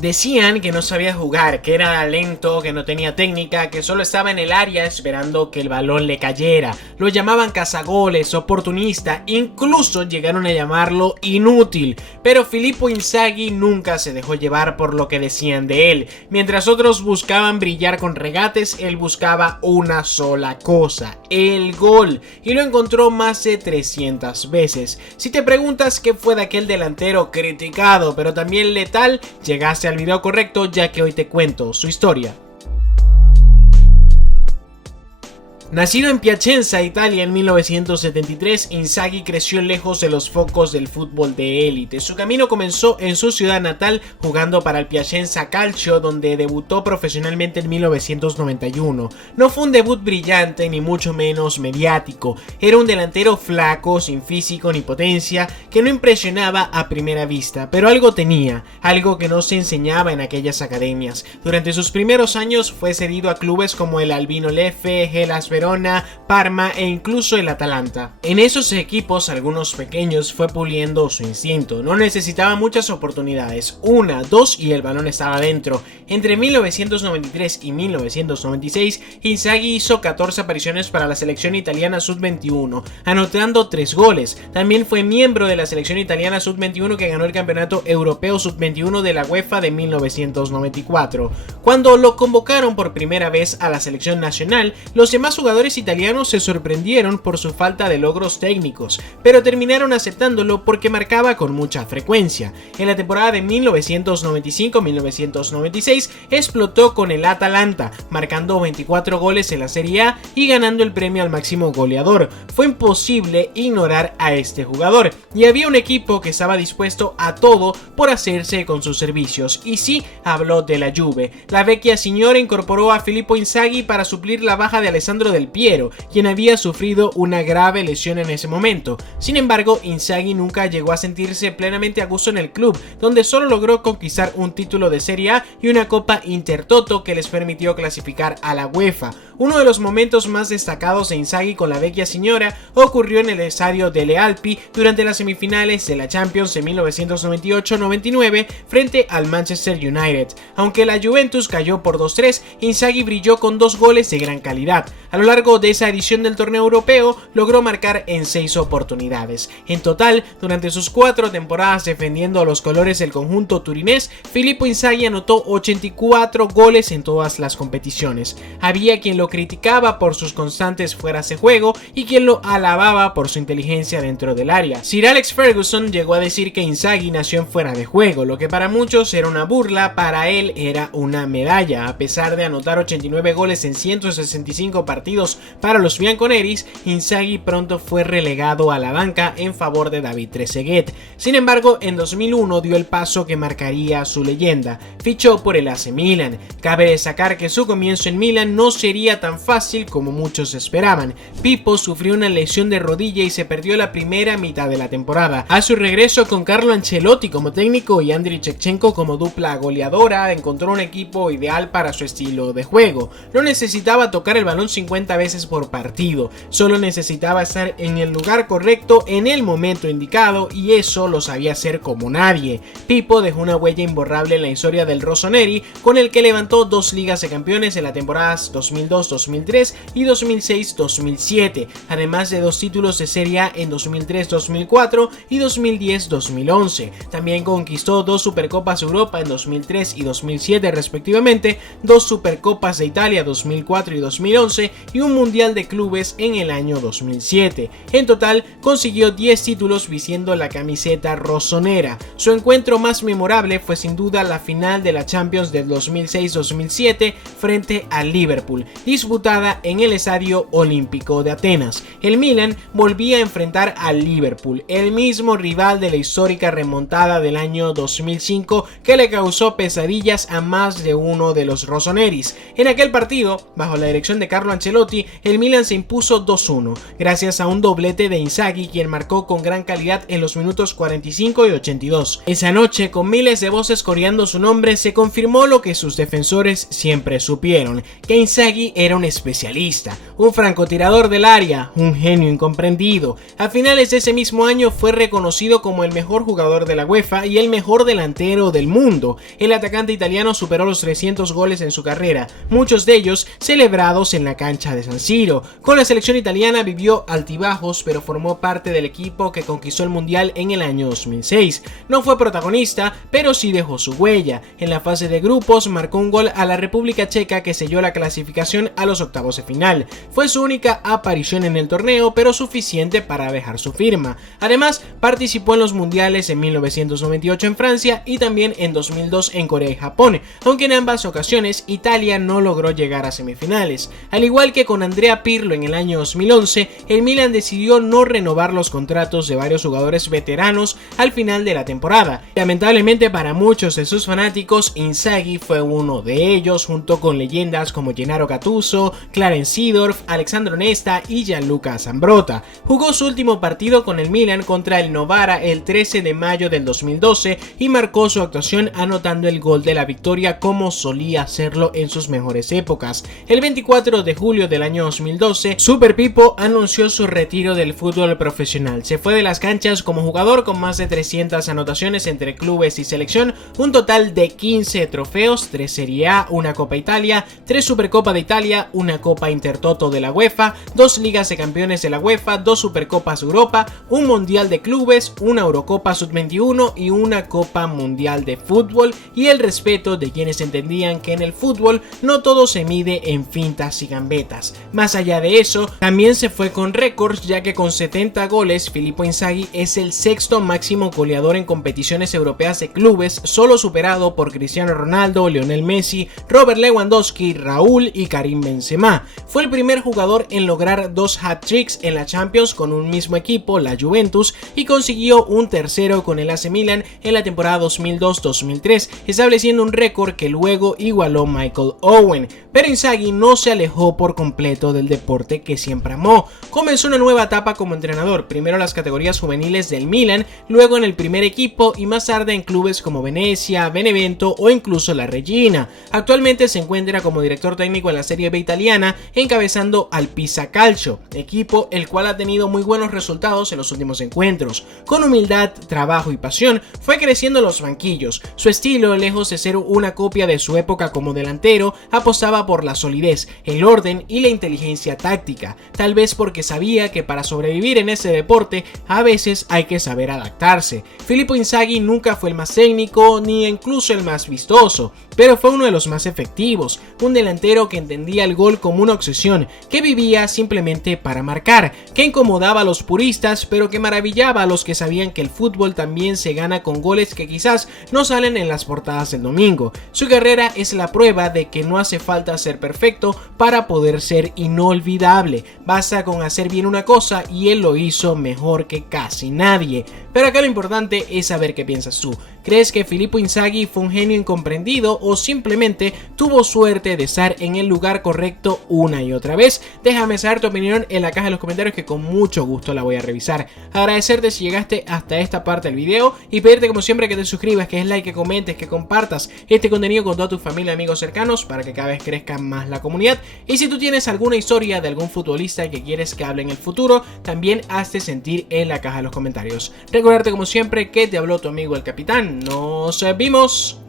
Decían que no sabía jugar, que era lento, que no tenía técnica, que solo estaba en el área esperando que el balón le cayera. Lo llamaban cazagoles, oportunista, incluso llegaron a llamarlo inútil. Pero Filippo Inzaghi nunca se dejó llevar por lo que decían de él. Mientras otros buscaban brillar con regates, él buscaba una sola cosa: el gol. Y lo encontró más de 300 veces. Si te preguntas qué fue de aquel delantero criticado pero también letal, llegaste al video correcto, ya que hoy te cuento su historia. Nacido en Piacenza, Italia en 1973, Inzaghi creció lejos de los focos del fútbol de élite. Su camino comenzó en su ciudad natal jugando para el Piacenza Calcio, donde debutó profesionalmente en 1991. No fue un debut brillante ni mucho menos mediático. Era un delantero flaco, sin físico ni potencia, que no impresionaba a primera vista, pero algo tenía, algo que no se enseñaba en aquellas academias. Durante sus primeros años fue cedido a clubes como el Albino Leffe, Hellas Verona, Parma e incluso el Atalanta. En esos equipos, algunos pequeños, fue puliendo su instinto. No necesitaba muchas oportunidades, una, dos y el balón estaba dentro. Entre 1993 y 1996, Inzaghi hizo 14 apariciones para la selección italiana sub-21, anotando 3 goles. También fue miembro de la selección italiana sub-21 que ganó el campeonato europeo sub-21 de la UEFA de 1994. Cuando lo convocaron por primera vez a la selección nacional, los demás jugadores italianos se sorprendieron por su falta de logros técnicos, pero terminaron aceptándolo porque marcaba con mucha frecuencia. En la temporada de 1995-1996 explotó con el Atalanta, marcando 24 goles en la Serie A y ganando el premio al máximo goleador. Fue imposible ignorar a este jugador y había un equipo que estaba dispuesto a todo por hacerse con sus servicios. Y sí, habló de la Juve. La Vecchia Signora incorporó a Filippo Inzaghi para suplir la baja de Alessandro Del Piero, quien había sufrido una grave lesión en ese momento. Sin embargo, Inzaghi nunca llegó a sentirse plenamente a gusto en el club, donde solo logró conquistar un título de Serie A y una Copa Intertoto que les permitió clasificar a la UEFA. Uno de los momentos más destacados de Inzaghi con la Vecchia Signora ocurrió en el estadio delle Alpi durante las semifinales de la Champions en 1998-99 frente al Manchester United. Aunque la Juventus cayó por 2-3, Inzaghi brilló con 2 goles de gran calidad. A lo largo de esa edición del torneo europeo, logró marcar en 6 oportunidades. En total, durante sus 4 temporadas defendiendo los colores del conjunto turinés, Filippo Inzaghi anotó 84 goles en todas las competiciones. Había quien lo criticaba por sus constantes fueras de juego y quien lo alababa por su inteligencia dentro del área. Sir Alex Ferguson llegó a decir que Inzaghi nació en fuera de juego, lo que para muchos era una burla, para él era una medalla. A pesar de anotar 89 goles en 165 partidos para los bianconeris, Inzaghi pronto fue relegado a la banca en favor de David Trezeguet. Sin embargo, en 2001 dio el paso que marcaría su leyenda. Fichó por el AC Milan. Cabe destacar que su comienzo en Milan no sería tan fácil como muchos esperaban. Pippo sufrió una lesión de rodilla y se perdió la primera mitad de la temporada. A su regreso con Carlo Ancelotti como técnico y Andriy Shevchenko como dupla goleadora, encontró un equipo ideal para su estilo de juego. No necesitaba tocar el balón 50 veces por partido, solo necesitaba estar en el lugar correcto en el momento indicado, y eso lo sabía hacer como nadie. Pippo dejó una huella imborrable en la historia del Rossoneri, con el que levantó 2 ligas de campeones en las temporadas 2002-2003 y 2006-2007, además de 2 títulos de Serie A en 2003-2004 y 2010-2011. También conquistó 2 Supercopas Europa en 2003 y 2007 respectivamente, 2 Supercopas de Italia 2004 y 2011 y un Mundial de Clubes en el año 2007. En total consiguió 10 títulos vistiendo la camiseta rossonera. Su encuentro más memorable fue sin duda la final de la Champions del 2006-2007 frente al Liverpool, disputada en el Estadio Olímpico de Atenas. El Milan volvía a enfrentar al Liverpool, el mismo rival de la histórica remontada del año 2005 que le causó pesadillas a más de uno de los rossoneris. En aquel partido, bajo la dirección de Carlo Ancelotti, Ancelotti, el Milan se impuso 2-1, gracias a un doblete de Inzaghi, quien marcó con gran calidad en los minutos 45 y 82. Esa noche, con miles de voces coreando su nombre, se confirmó lo que sus defensores siempre supieron, que Inzaghi era un especialista, un francotirador del área, un genio incomprendido. A finales de ese mismo año fue reconocido como el mejor jugador de la UEFA y el mejor delantero del mundo. El atacante italiano superó los 300 goles en su carrera, muchos de ellos celebrados en la cancha de San Siro. Con la selección italiana vivió altibajos, pero formó parte del equipo que conquistó el Mundial en el año 2006. No fue protagonista, pero sí dejó su huella. En la fase de grupos marcó un gol a la República Checa que selló la clasificación a los octavos de final. Fue su única aparición en el torneo, pero suficiente para dejar su firma. Además, participó en los mundiales en 1998 en Francia y también en 2002 en Corea y Japón, aunque en ambas ocasiones Italia no logró llegar a semifinales. Al igual que con Andrea Pirlo en el año 2011, el Milan decidió no renovar los contratos de varios jugadores veteranos al final de la temporada. Lamentablemente para muchos de sus fanáticos, Inzaghi fue uno de ellos, junto con leyendas como Gennaro Gattuso, Clarence Seedorf, Alessandro Nesta y Gianluca Zambrotta. Jugó su último partido con el Milan contra el Novara el 13 de mayo del 2012 y marcó su actuación anotando el gol de la victoria como solía hacerlo en sus mejores épocas. El 24 de julio del año 2012, Super Pipo anunció su retiro del fútbol profesional. Se fue de las canchas como jugador con más de 300 anotaciones entre clubes y selección, un total de 15 trofeos, 3 Serie A, una Copa Italia, 3 Supercopa de Italia, una Copa Intertoto de la UEFA, 2 Ligas de Campeones de la UEFA, 2 Supercopas de Europa, un Mundial de Clubes, una Eurocopa Sub-21 y una Copa Mundial de Fútbol, y el respeto de quienes entendían que en el fútbol no todo se mide en fintas y gambetas. Más allá de eso, también se fue con récords, ya que con 70 goles, Filippo Inzaghi es el sexto máximo goleador en competiciones europeas de clubes, solo superado por Cristiano Ronaldo, Lionel Messi, Robert Lewandowski, Raúl y Karim Benzema. Fue el primer jugador en lograr 2 hat-tricks en la Champions con un mismo equipo, la Juventus, y consiguió un tercero con el AC Milan en la temporada 2002-2003, estableciendo un récord que luego igualó Michael Owen. Pero Inzaghi no se alejó por completo del deporte que siempre amó. Comenzó una nueva etapa como entrenador, primero en las categorías juveniles del Milan, luego en el primer equipo y más tarde en clubes como Venecia, Benevento o incluso la Regina. Actualmente se encuentra como director técnico en la Serie B italiana, encabezando al Pisa Calcio, equipo el cual ha tenido muy buenos resultados en los últimos encuentros. Con humildad, trabajo y pasión fue creciendo en los banquillos. Su estilo, lejos de ser una copia de su época como delantero, apostaba por la solidez, el orden y la inteligencia táctica, tal vez porque sabía que para sobrevivir en ese deporte a veces hay que saber adaptarse. Filippo Inzaghi nunca fue el más técnico ni incluso el más vistoso, pero fue uno de los más efectivos, un delantero que entendía el gol como una obsesión, que vivía simplemente para marcar, que incomodaba a los puristas pero que maravillaba a los que sabían que el fútbol también se gana con goles que quizás no salen en las portadas del domingo. Su carrera es la prueba de que no hace falta ser perfecto para poder ser inolvidable, basta con hacer bien una cosa y él lo hizo mejor que casi nadie. Pero acá lo importante es saber qué piensas tú. ¿Crees que Filippo Inzaghi fue un genio incomprendido o simplemente tuvo suerte de estar en el lugar correcto una y otra vez? Déjame saber tu opinión en la caja de los comentarios, que con mucho gusto la voy a revisar. Agradecerte si llegaste hasta esta parte del video y pedirte como siempre que te suscribas, que des like, que comentes, que compartas este contenido con toda tu familia y amigos cercanos para que cada vez crezca más la comunidad. Y si tú tienes alguna historia de algún futbolista que quieres que hable en el futuro, también hazte sentir en la caja de los comentarios. Recordarte como siempre que te habló tu amigo el capitán. Nos vemos.